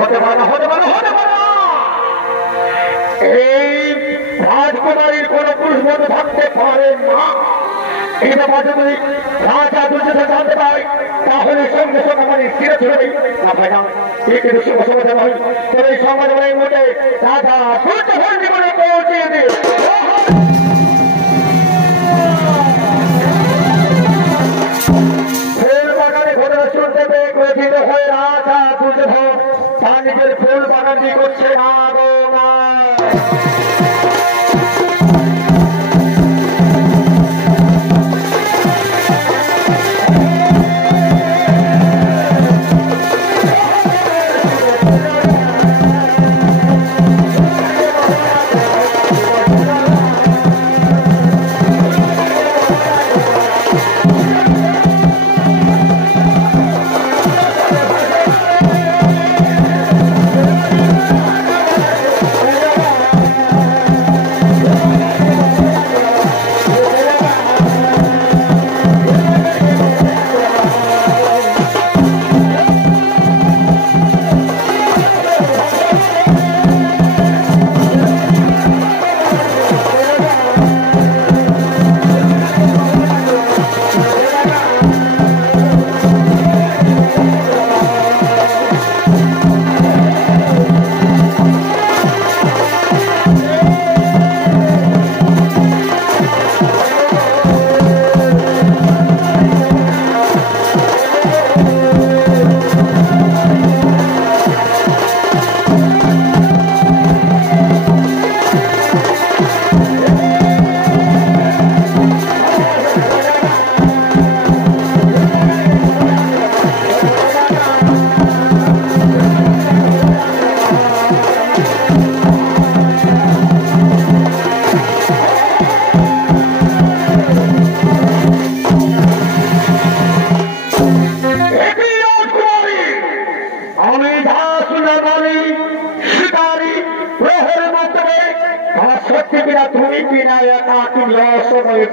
হতে পারে না, হতে পারে না, হতে পারে না। এই রাজকুমারীর কোন পুরুষ মধ্যে থাকতে পারে না। এই ব্যাপার যদি রাজা দুর্যোধন জানতে পারে তাহলে সঙ্গে সঙ্গে আমার স্থির ধরবে না ভাই না, এই কিন্তু শুভ সমাধান হয়। তবে এই সমাধানের মধ্যে রাজা দুর্যোধন জীবনে পৌঁছিয়ে দিয়ে ফুল বাগানে ঘটনা শুনতে পেয়ে ক্রোধিত হয়ে রাজা দুর্যোধন তার নিজের ফুল বাগানটি করছে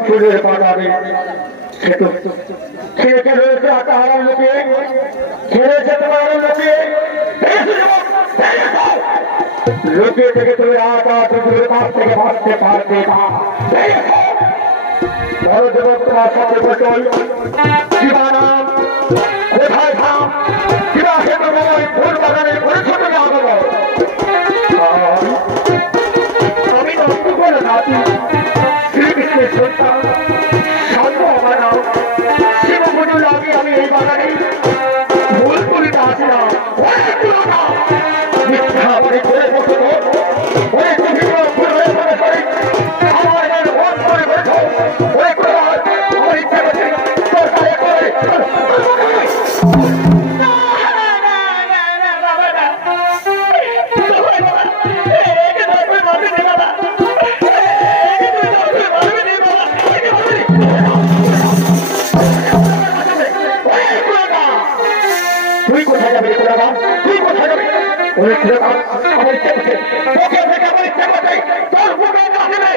ফুলের বাগানে খেয়েছে রয়েছে আকার লোকে খেয়েছে তোমার লোকে লোকে থেকে তুমি আকাশ থেকে বাঁচতে পারবে না। বড় যুবক তোমার সাথে বসল জীবানাম কোথায় থাম জীবা ক্ষেত্রময় ফুল বাগানের পরিচ্ছন্ন আগমন আমি নষ্ট করে নাতি শ্রীকৃষ্ণের সন্তান সাধু আমার নাম শিব পুজো লাগে। আমি এই বাগানে ভুল করিতে আসি না, মিথ্যা করে করে বসে অনেক বিভিন্ন ভুল হয়ে মনে করে আমার মন করে বসো অনেক আমার ইচ্ছা করছে সরকারে করে তুই কোথায় যাবে তুই কোথায় যাবে আমার ইচ্ছা করছে তোকে থেকে আমার ইচ্ছা করছে তোর বুকে আসবে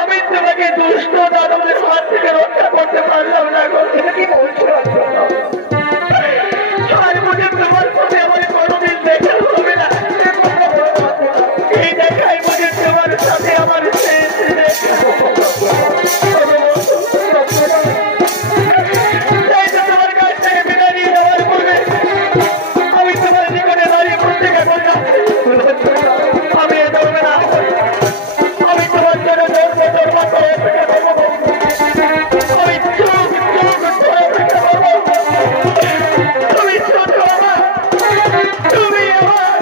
আমি তোমাকে দুষ্ট দানবের হাত থেকে রক্ষা করতে পারলাম না গো। এটা কি বলছো? আর মুঝে তোমার সাথে আমার কোনোদিন দেখা হবে না। এই দেখাই মুঝে তোমার সাথে আমার শেষ দেখা। তোমার কাছ থেকে বিদায় নিয়ে যাওয়ার পূর্বে আমি তোমার নিকটে দাঁড়িয়ে প্রত্যেকে বললাম আমি এ ধরবে না। আমি তোমার জন্য আমি তুমি ছোট আমার, তুমি আমার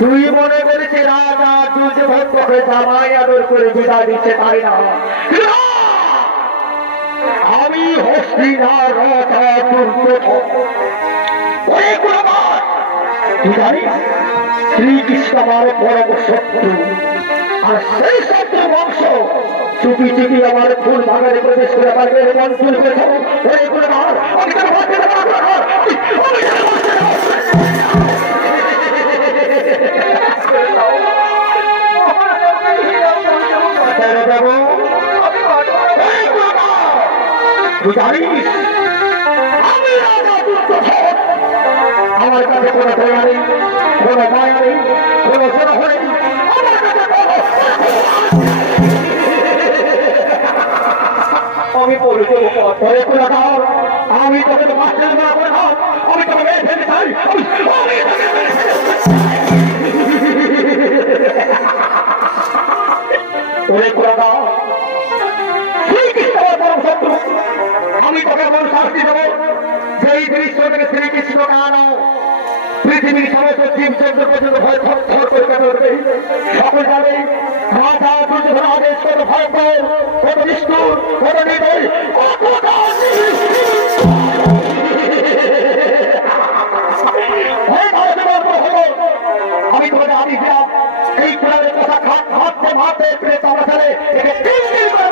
তুই মনে করেছি রাজা দুর্যোধনকে জামাই আদর করে বিদায় দিতে পারি না। আমি হস্তিনার রাজা দুর্যোধন। তুই জানিস শ্রীকৃষ্ণ আমার পরম শত্রু, আর সেই শত্রু বংশ চুপি চুপি আমার ফুল বাগানে প্রবেশ করে পারবে মঞ্জুর করে যাবো। তুই জানিস আমি রাজা দুর্যোধন, আমার কাছে কোনো দয়া নেই, কোনো মায়া নেই, কোনো স্নেহ নেই। আমার কাছে আমি আমি তোকে মাস্টার না করে দাও, আমি তোকে মেরে ফেলতে চাই। আমি তোকে এমন শাস্তি দেবো যেই দৃশ্য থেকে শ্রীকৃষ্ণ আনো পৃথিবীর সমস্ত জীব জন্তু পর্যন্ত ভয় থর করে কাটবে। সকল যাবে রাজা দুর্যোধন আদেশ কত ভয়ঙ্কর, কত নিষ্ঠুর, কত নির্দয়, আমি তোমাকে আদেশ দিলাম এই কোরআনের কথা ভাবতে ভাবতে প্রেত আমার ছেলে একে তিন দিন করে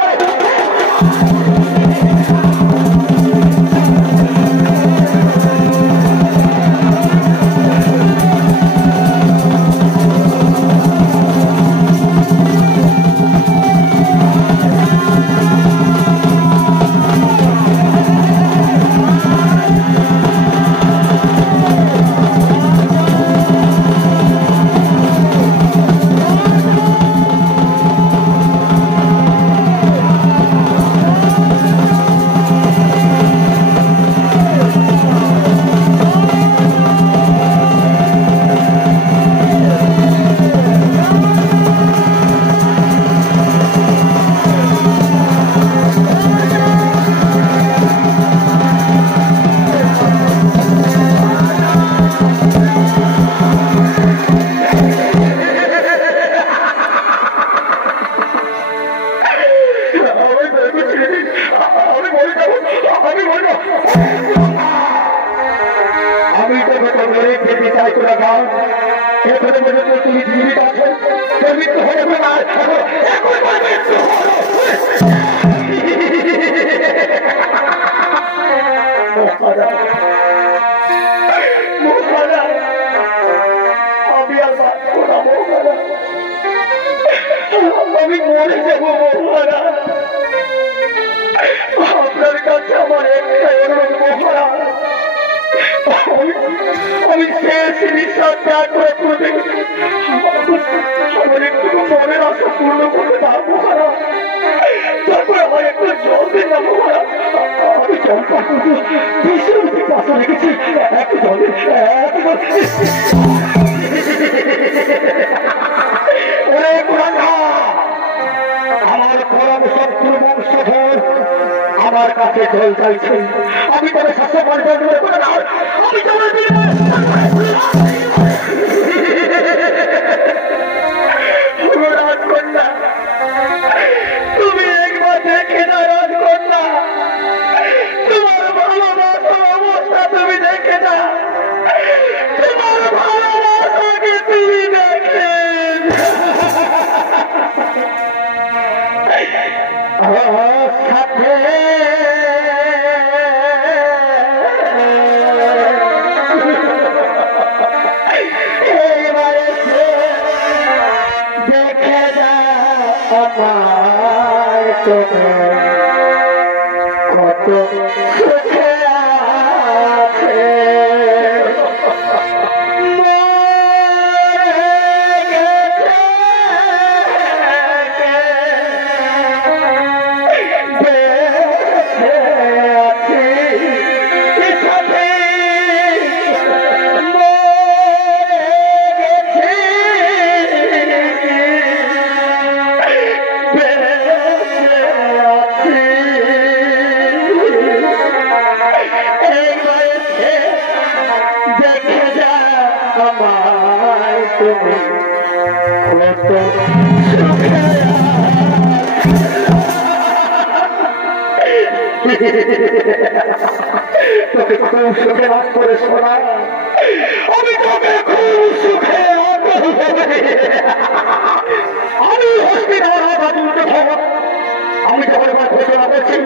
তাই করে গান এখানে পর্যন্ত তুমি জীবিত আছো তোর মৃত্যু হয়ে যাবে না আমি আর বাঁচবো না মহারা আমি মরে যাবো মহারা আপনার কাছে আমার একটাই অনুরোধ মহারা আমি শেষ নিঃশ্বাস ত্যাগ করে তুলবে আমার একটু মনের আশা পূর্ণ করতে দাও মহারা তারপরে আমার একটু জল দিন না মহারা আমি জল পাবো পাশে রেখেছি একটু জল দিন আমার পরম শত্রু বংশধর আমার কাছে জল চাইছে আমি তবে শাস্ত্র পরিচয় করে না আমি রাজকন্যা তুমি একবার দেখে না রাজকন্যা তোমার ভালোবাসা অবস্থা তুমি দেখে না তোমার ভালোবাসাকে তুমি দেখে সাথে দেখে যা আমায় তুমি কত সুখে আছে তোকে খুব সুখে লাভ করে শোনা আমি তোকে খুব সুখে আমি আমি যখন ঘোষণা করছি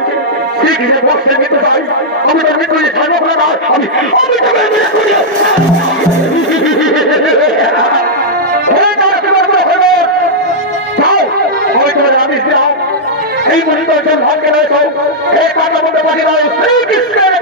শ্রীকৃষ্ণের বক্সে মৃত্যু চাই আমি তোর মৃত্যু ছাড়ব না আমি আমি তোকে আদেশ দাও এই মহিলা ভাগ্যে রয়েছ এই কাটা মধ্যে পাঠিয়ে দাও শ্রীকৃষ্ণের